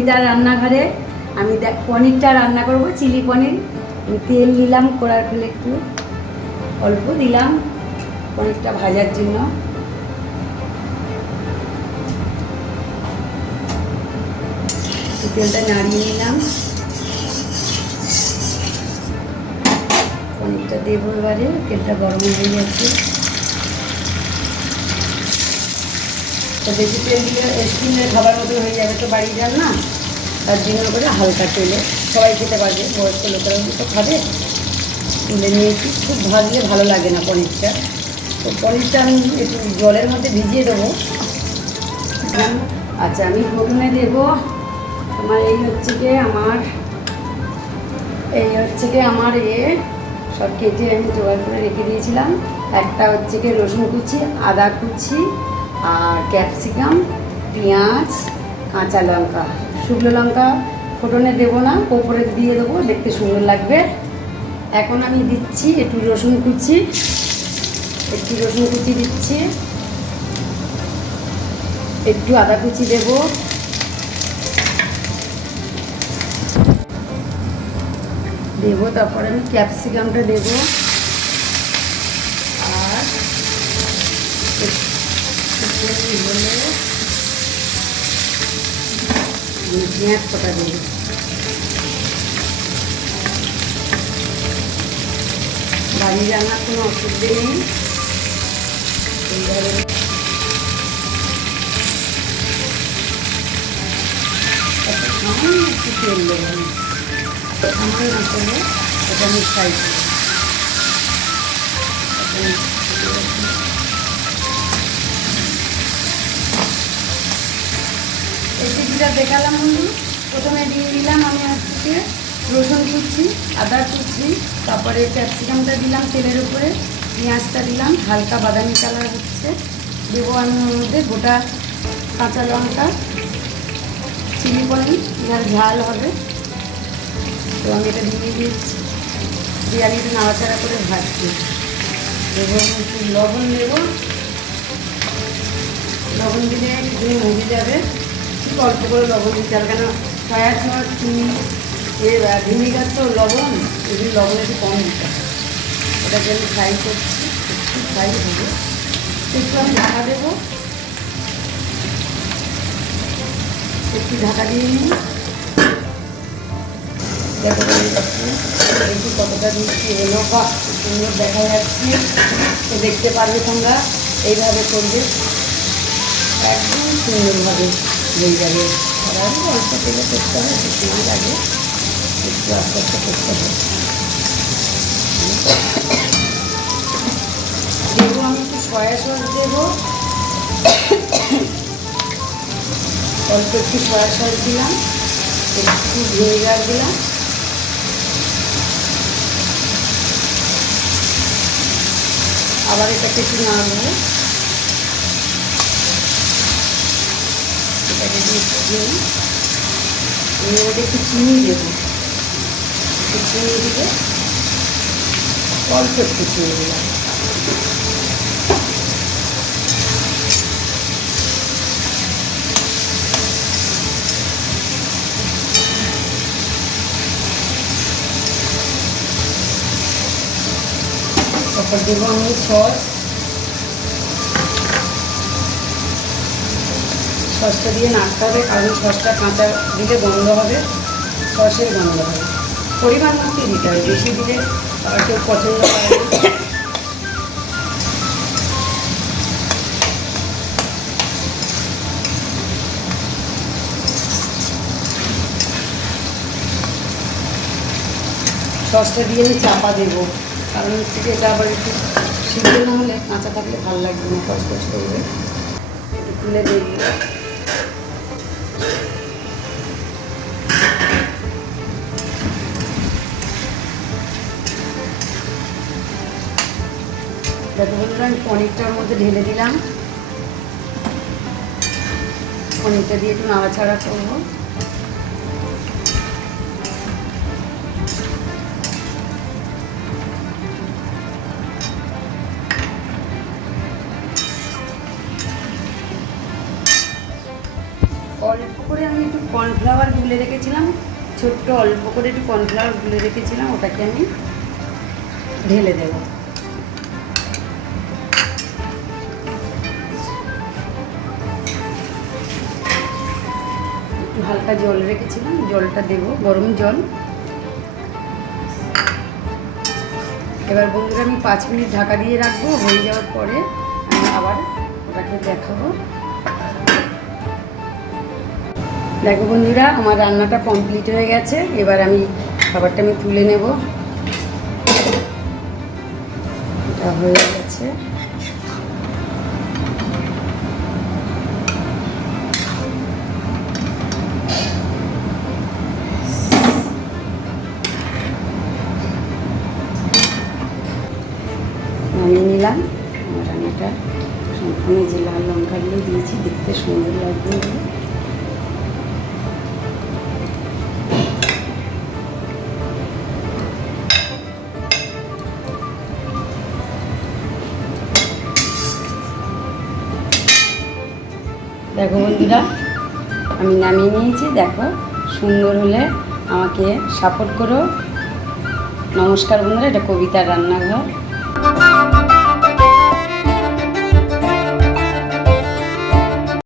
কবিতার রান্নাঘরে। আমি পনিরটা রান্না করব, চিলি পনির। আমি তেল দিলাম কড়ার ফেলে, একটু অল্প দিলাম পনিরটা ভাজার জন্য। তেলটা নাড়িয়ে নিলাম, পনিরটা দেবো এবারে। তেলটা গরম হয়ে গেছে, তো বেশি তেল দিলে স্কিনের খাবার মতো হয়ে যাবে, তো বাড়ি যান না, তার জন্য করে হালকা তেলে সবাই খেতে পারবে, বয়স্ক লোকেরা তো খাবে। তুলে নিয়েছি, খুব ভাজলে ভালো লাগে না পনিরটা। তো পনিরটা আমি একটু জলের মধ্যে ভিজিয়ে দেবো। আচ্ছা, আমি প্রথমে দেবো তোমার এই হচ্ছে গিয়ে আমার সব কেটে আমি জোগাড় করে রেখে দিয়েছিলাম। একটা হচ্ছে গিয়ে রসুন কুচি, আদা কুচি, আর ক্যাপসিকাম, পেঁয়াজ, কাঁচা লঙ্কা। শুকনো লঙ্কা ফোড়নে দেবো না, ওপরে দিয়ে দেবো, দেখতে সুন্দর লাগবে। এখন আমি দিচ্ছি একটু রসুন কুচি দিচ্ছি, একটু আদা কুচি দেবো, তারপরে আমি ক্যাপসিকামটা দেবো, আর পেঁয়াজ কটা দেবো। বাড়ি রান্নার কোনো অসুবিধে নেই। এইভাবে সামান্য একটু তেল দেবো, সামান্য তেলে এটা আমি ফ্রাই করবো। রেসিপিটা দেখালাম বন্ধু। প্রথমে দিয়ে দিলাম আমি হচ্ছে রসুন কুচি, আদা কুচি, তারপরে ক্যাপসিকামটা দিলাম তেলের উপরে, পেঁয়াজটা দিলাম, হালকা বাদামি কালার হচ্ছে। দেবো আমি ওর মধ্যে গোটা কাঁচা লঙ্কা, চিলি পনির, যার ঝাল হবে। তো আমি এটা দিয়ে দিচ্ছি, দিয়ে আমি একটু নাড়াচাড়া করে ভাজছি। দেবো একটু লবণ দেবো, লবণ দিলে একটু মজে যাবে, খুব অল্প করে লবণ দিতে হবে, কেন সয়া সস, চিনি, ভিনিগার তো লবণ, এগুলি লবণ একটু কম দিতে হবে। ওটাকে আমি ফ্রাই করছি, একটু ফ্রাই হবে, একটু আমি ঢাকা দেবো, একটু ঢাকা দিয়ে নিই। দেখো একটু কতটা দিচ্ছি, এলো বা সুন্দর দেখা যাচ্ছে, তো দেখতে পারবে তোমরা। এইভাবে করবে, একদম সুন্দরভাবে হয়ে যাবে। সবাই অল্প তেলে করতে হবে, বেশি না লাগে, একটু আস্তে আস্তে করতে হবে। দেবো আমি একটু সয়া সস দেবো, অল্প একটু সয়া সস দিলাম, একটু ভিনেগার দিলাম, আবার এটাকে একটু নাড়বো। এটাকে দিয়ে একটু চিনি দেবো, একটু চিনি দিলে অল্প একটু চিনি দিলাম। তারপর দেবো আমি সসটা দিয়ে নাড়তে হবে, কারণ সসটা কাঁচা দিলে গন্ধ হবে, সসের গন্ধ হবে। পরিমাণ মতো দিতে হবে, বেশি দিলে কেউ পছন্দ করে না। সসটা দিয়ে আমি চাপা দেবো, কারণ হচ্ছে এটা আবার একটু সিদ্ধ না হলে, কাঁচা থাকলে ভালো লাগবে না, কচকচ করবে। একটু তুলে দেখবো, দেখো বন্ধুরা আমি পনিরটার মধ্যে ঢেলে দিলাম। পনিরটা দিয়ে একটু নাড়াচাড়া করবো। অল্প করে আমি একটু কর্নফ্লাওয়ার গুলে রেখেছিলাম, ছোট্ট অল্প করে একটু কর্নফ্লাওয়ার গুলে রেখেছিলাম, ওটাকে আমি ঢেলে দেবো। একটু হালকা জল রেখেছিলাম, জলটা দেবো, গরম জল। এবার বন্ধুরা আমি 5 মিনিট ঢাকা দিয়ে রাখবো, হয়ে যাওয়ার পরে আমি আবার ওটাকে দেখাবো। দেখো বন্ধুরা, আমার রান্নাটা কমপ্লিট হয়ে গেছে। এবার আমি খাবারটা আমি তুলে নেব। এটা হয়ে গেছে। নামিয়ে নিলাম। আমার রান্নাটা সম্পূর্ণ যে লাল লঙ্কাগুলো দিয়েছি দেখতে সুন্দর লাগবে। দেখো বন্ধুরা, আমি নামিয়ে নিয়েছি। দেখো সুন্দর হলে আমাকে সাপোর্ট করো। নমস্কার বন্ধুরা, এটা কবিতার রান্নাঘর।